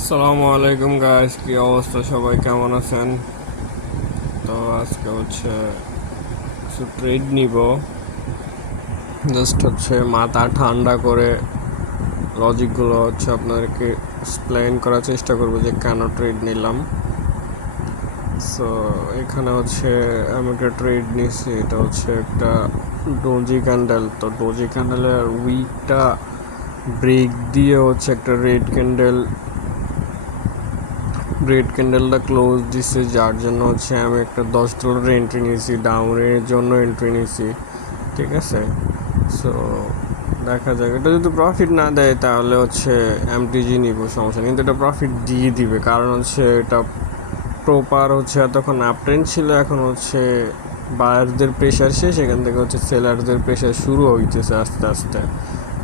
আসসালামু আলাইকুম গাইস, কি অবস্থা? সবাই কেমন আছেন? তো আজকে হচ্ছে কিছু ট্রেড নিব। জাস্ট হচ্ছে মাথা ঠান্ডা করে লজিকগুলো হচ্ছে আপনাদেরকে এক্সপ্লেইন করার চেষ্টা করবো যে কেন ট্রেড নিলাম। সো এখানে হচ্ছে আমি একটা ট্রেড নিয়েছি, এটা হচ্ছে একটা ডোজি ক্যান্ডেল। তো ডোজি ক্যান্ডেলের উইকটা ব্রেক দিয়ে হচ্ছে একটা রেড ক্যান্ডেলটা ক্লোজ দিছে, যার জন্য হচ্ছে আমি একটা $10 এন্ট্রি নিয়েছি, ডাউনের জন্য এন্ট্রি নিয়েছি। ঠিক আছে, সো দেখা যাক। এটা যদি প্রফিট না দেয় তাহলে হচ্ছে এমটিজি নিব, সমস্যা নেই। কিন্তু এটা প্রফিট দিয়ে দিবে, কারণ হচ্ছে এটা প্রপার হচ্ছে এতক্ষণ আপ ট্রেন্ড ছিল, এখন হচ্ছে বায়ারদের প্রেশার শেষ, এখান থেকে হচ্ছে সেলারদের প্রেশার শুরু হইতেছে আস্তে আস্তে।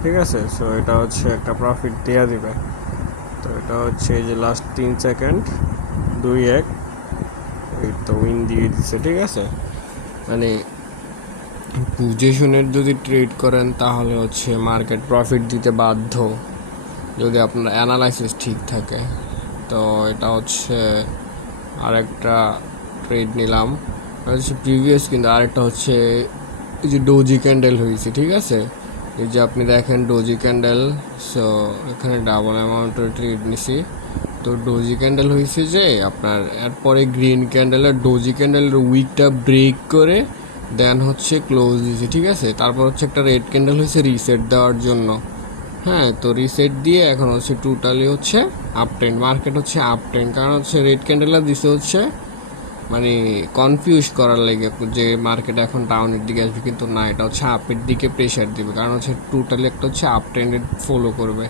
ঠিক আছে, সো এটা হচ্ছে একটা প্রফিট দেওয়া দিবে। তো এটা হচ্ছে এই যে লাস্ট 3 সেকেন্ড, 2-1, এই তো উইন দিয়ে দিচ্ছে। ঠিক আছে, মানে বুঝে শুনে যদি ট্রেড করেন তাহলে হচ্ছে মার্কেট প্রফিট দিতে বাধ্য, যদি আপনার অ্যানালাইসিস ঠিক থাকে। তো এটা হচ্ছে আরেকটা ট্রেড নিলাম, হচ্ছে প্রিভিয়াস, কিন্তু আরেকটা হচ্ছে এই যে ডোজি ক্যান্ডেল হয়েছে। ঠিক আছে, এই যে আপনি দেখেন ডোজি ক্যান্ডেল। সো এখানে ডাবল অ্যামাউন্টের ট্রেড নিছি। তো ডোজি ক্যান্ডেল হয়েছে যে আপনার এরপরে গ্রিন ক্যান্ডেলের ডোজি ক্যান্ডেলের উইকটা ব্রেক করে দেন হচ্ছে ক্লোজ দিয়েছে। ঠিক আছে, তারপর হচ্ছে একটা রেড ক্যান্ডেল হয়েছে রিসেট দেওয়ার জন্য। হ্যাঁ, তো রিসেট দিয়ে এখন হচ্ছে টোটালি হচ্ছে আপ ট্রেন্ড, মার্কেট হচ্ছে আপ ট্রেন্ড। কারণ হচ্ছে রেড ক্যান্ডেলটা দিছে হচ্ছে মানে কনফিউজ করার লাগে যে মার্কেট এখন ডাউনের দিকে আসবে, কিন্তু না, এটা হচ্ছে আপের দিকে প্রেশার দিবে। কারণ হচ্ছে টোটালি একটা হচ্ছে আপ ট্রেন্ডেড ফলো করবে।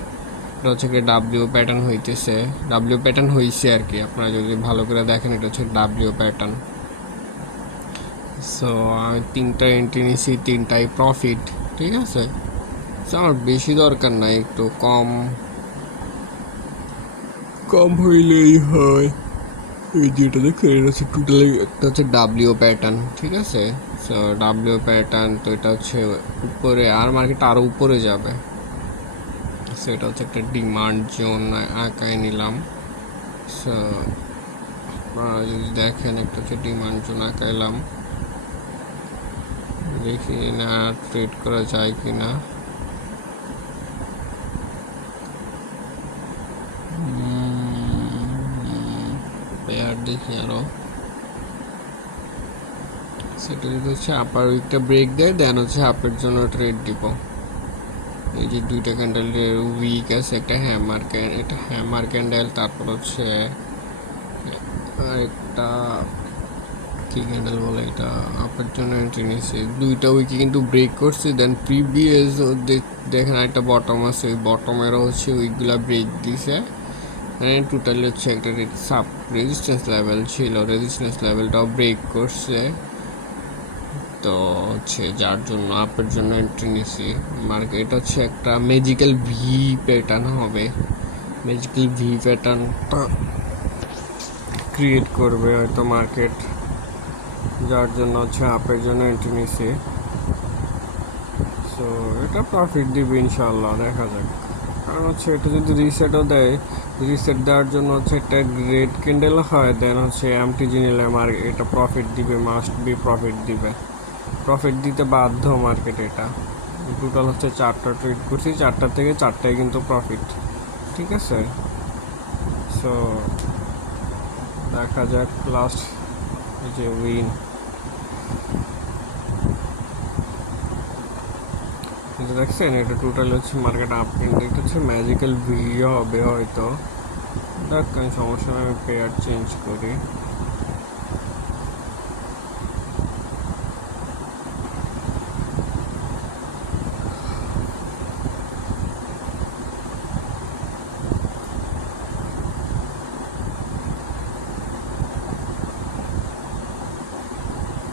এটা হচ্ছে কি ডাব্লিউ প্যাটার্ন হইতেছে, ডাব্লিউ প্যাটার্ন হয়েছে আর কি। আপনারা যদি ভালো করে দেখেন, এটা হচ্ছে ডাব্লিউ প্যাটার্ন। সো আমি 3টা এন্ট্রি নিয়েছি, 3টাই প্রফিট। ঠিক আছে, সো আমার বেশি দরকার নাই, একটু কম কম হইলেই হয়। এই যেটা দেখো, এটা হচ্ছে টোটালি একটা হচ্ছে ডাব্লিউ প্যাটার্ন। ঠিক আছে, সো ডাব্লিউ প্যাটার্ন, তো এটা হচ্ছে উপরে, আর মার্কেটটা আরও উপরে যাবে। সো এটা হচ্ছে একটা ডিমান্ড জোন আঁকায় নিলাম। সো আপনারা যদি দেখেন, একটা হচ্ছে ডিমান্ড জোন আঁকাইলাম, দেখি না ট্রেড করা যায় কি না। পেয়ার দেখি আরও, সেটা যদি হচ্ছে আপার উইকটা ব্রেক দেয় দেন হচ্ছে আপের জন্য ট্রেড দিব। এই যে দুইটা ক্যান্ডেলের উইক আছে, একটা হ্যামার এটা হ্যামার ক্যান্ডেল, তারপর হচ্ছে একটা কি ক্যান্ডেল বলে, এটা আপের জন্য এন্ট্রি নিয়েছে। দুইটা উইকে কিন্তু ব্রেক করছে, দেন প্রিভিয়াস দেখেন একটা বটম আছে, ওই বটমেরও হচ্ছে উইকগুলা ব্রেক দিছে। মানে টোটালি হচ্ছে একটা সাব রেজিস্ট্যান্স লেভেল ছিল, রেজিস্ট্যান্স লেভেলটাও ব্রেক করছে। তো হচ্ছে যার জন্য আপের জন্য এন্ট্রি নিছি। মার্কেট হচ্ছে একটা ম্যাজিক্যাল ভি প্যাটার্ন হবে, ম্যাজিক্যাল ভি প্যাটার্নটা ক্রিয়েট করবে হয়তো মার্কেট, যার জন্য হচ্ছে আপের জন্য এন্ট্রি নিছি। সো এটা প্রফিট দিবে ইনশাল্লাহ, দেখা যাক। কারণ হচ্ছে এটা যদি রিসেটও দেয়, রিসেট দেওয়ার জন্য হচ্ছে একটা রেড ক্যান্ডেল হয়, দেন হচ্ছে এমটিজি নিলে আমার এটা প্রফিট দিবে, মাস্ট বি প্রফিট দিবে, প্রফিট দিতে বাধ্য মার্কেট। এটা টোটাল হচ্ছে 4টা ট্রেড করছি, 4টা থেকে 4টাই কিন্তু প্রফিট। ঠিক আছে, সো দেখা যাক লাস্ট যে উইন। এটা দেখছেন, এটা টোটাল হচ্ছে মার্কেট আপ ট্রেন্ড, এটা হচ্ছে ম্যাজিক্যাল ভিডিও হবে হয়তো। দেখ, সমস্যা নেই, আমি পেয়ার চেঞ্জ করি।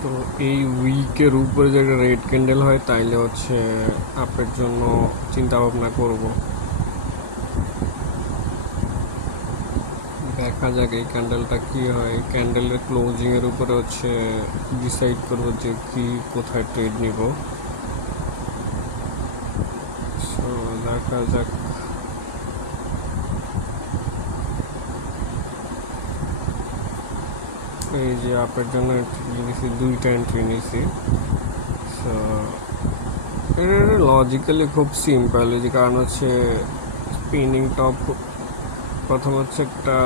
তো এই উইকের উপরে যদি একটা রেড ক্যান্ডেল হয় তাইলে হচ্ছে আপের জন্য চিন্তা ভাবনা করব। দেখা যাক এই ক্যান্ডেলটা কি হয়, ক্যান্ডেলের ক্লোজিং এর উপরে হচ্ছে ডিসাইড করব যে কি কোথায় ট্রেড নিব। সো দেখা যাক। এই যে আপের জন্য এন্ট্রি নিয়েছি, 2টা এন্ট্রি নিয়েছি। সো এটা লজিক্যালি খুব সিম্পল, যে কারণ হচ্ছে স্পিনিং টপ, প্রথম হচ্ছে একটা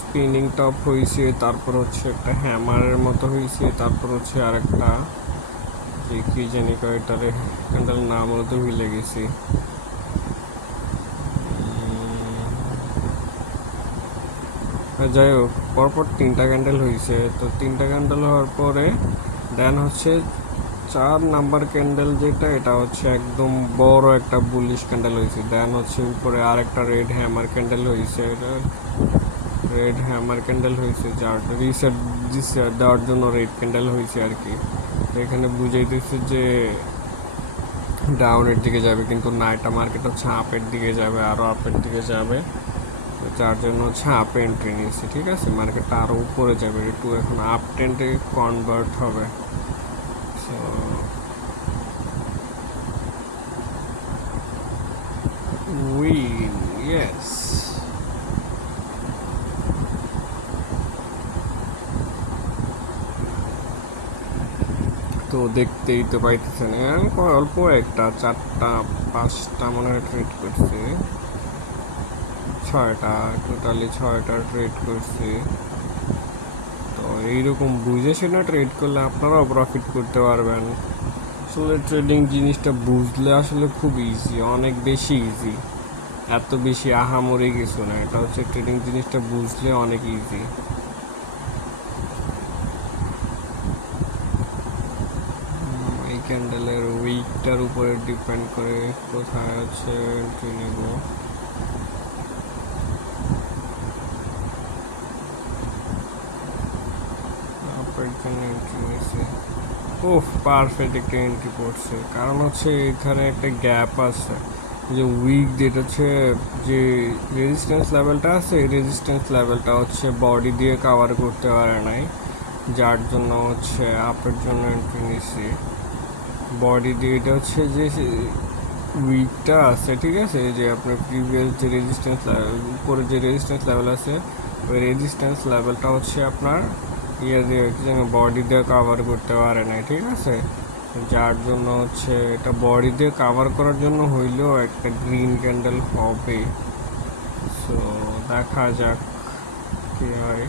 স্পিনিং টপ হয়েছে, তারপর হচ্ছে একটা হ্যামারের মতো হয়েছে, তারপর হচ্ছে আরেকটা যে কি জানি কয়টারে ক্যান্ডেল নাম বলতে ভুলে গেছি। যাই হোক, পরপর 3টা ক্যান্ডেল হয়েছে। তো 3টা ক্যান্ডেল হওয়ার পরে দেন হচ্ছে 4 নাম্বার ক্যান্ডেল যেটা, এটা হচ্ছে একদম বড় একটা বুলিশ ক্যান্ডেল হয়েছে। দেন হচ্ছে উপরে আরেকটা রেড হ্যামার ক্যান্ডেল হয়েছে, রেড হ্যামার ক্যান্ডেল হয়েছে, যার রিসেট দেওয়ার জন্য রেড ক্যান্ডেল হয়েছে আর কি। তো এখানে বুঝাইতেছে যে ডাউনের দিকে যাবে, কিন্তু না, এটা মার্কেট হচ্ছে আপের দিকে যাবে, আরও আপের দিকে যাবে। যার জন্য হচ্ছে আপে এন্ট্রি নিয়েছি। ঠিক আছে, মার্কেটটা আরও উপরে যাবে, একটু এখন আপ ট্রেন্ডে কনভার্ট হবে। So win, yes. তো দেখতেই তো পাইতেছেন, অল্প একটা 4টা 5টা মনে হয় ট্রেড করছি, 6টা, টোটালি 6টা ট্রেড করছি। তো এইরকম বুঝে শুনে ট্রেড করলে আপনারাও প্রফিট করতে পারবেন। আসলে ট্রেডিং জিনিসটা বুঝলে আসলে খুব ইজি, অনেক বেশি ইজি, এত বেশি আহামরি কিছু না। এটা হচ্ছে ট্রেডিং জিনিসটা বুঝলে অনেক ইজি। এই ক্যান্ডেলের উইকটার উপরে ডিপেন্ড করে কোথায় হচ্ছে এন্ট্রি নেব। আপের জন্য এন্ট্রি নিয়েছে, ওহ পারফেক্ট একটা এন্ট্রি পড়ছে। কারণ হচ্ছে এখানে একটা গ্যাপ আছে, যে উইক যেটা হচ্ছে যে রেজিস্ট্যান্স লেভেলটা আছে, এই রেজিস্ট্যান্স লেভেলটা হচ্ছে বডি দিয়ে কাভার করতে পারে নাই, যার জন্য হচ্ছে আপের জন্য এন্ট্রি নিছি। বডি দিয়ে এটা হচ্ছে যে উইকটা আছে, ঠিক আছে, যে আপনার প্রিভিয়াস যে রেজিস্ট্যান্স উপরে যে রেজিস্ট্যান্স লেভেল আছে, ওই রেজিস্ট্যান্স লেভেলটা হচ্ছে আপনার ইয়ে দিয়ে বডি দিয়ে কাভার করতে পারে নাই। ঠিক আছে, যার জন্য হচ্ছে এটা বডি দিয়ে কাভার করার জন্য হইলেও একটা গ্রিন ক্যান্ডেল হবে। সো দেখা যাক কি হয়।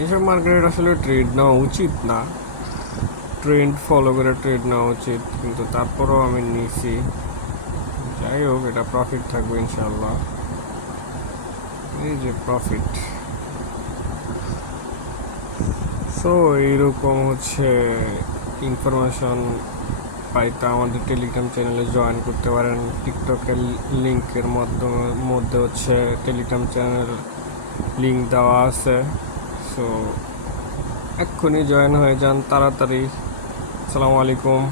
এইসব মার্কেট আসলে ট্রেড নেওয়া উচিত না, ট্রেন্ড ফলো করে ট্রেড নেওয়া উচিত, কিন্তু তারপরেও আমি নিছি। যাই হোক, এটা প্রফিট থাকবে ইনশাল্লাহ। এই যে প্রফিট। সো এইরকম হচ্ছে ইনফরমেশন পাইতে আমাদের টেলিগ্রাম চ্যানেলে জয়েন করতে পারেন। টিকটকের লিঙ্কের মধ্যে হচ্ছে টেলিগ্রাম চ্যানেল লিঙ্ক দেওয়া আছে। সো এক্ষুনি জয়েন হয়ে যান তাড়াতাড়ি। আসসালামু আলাইকুম।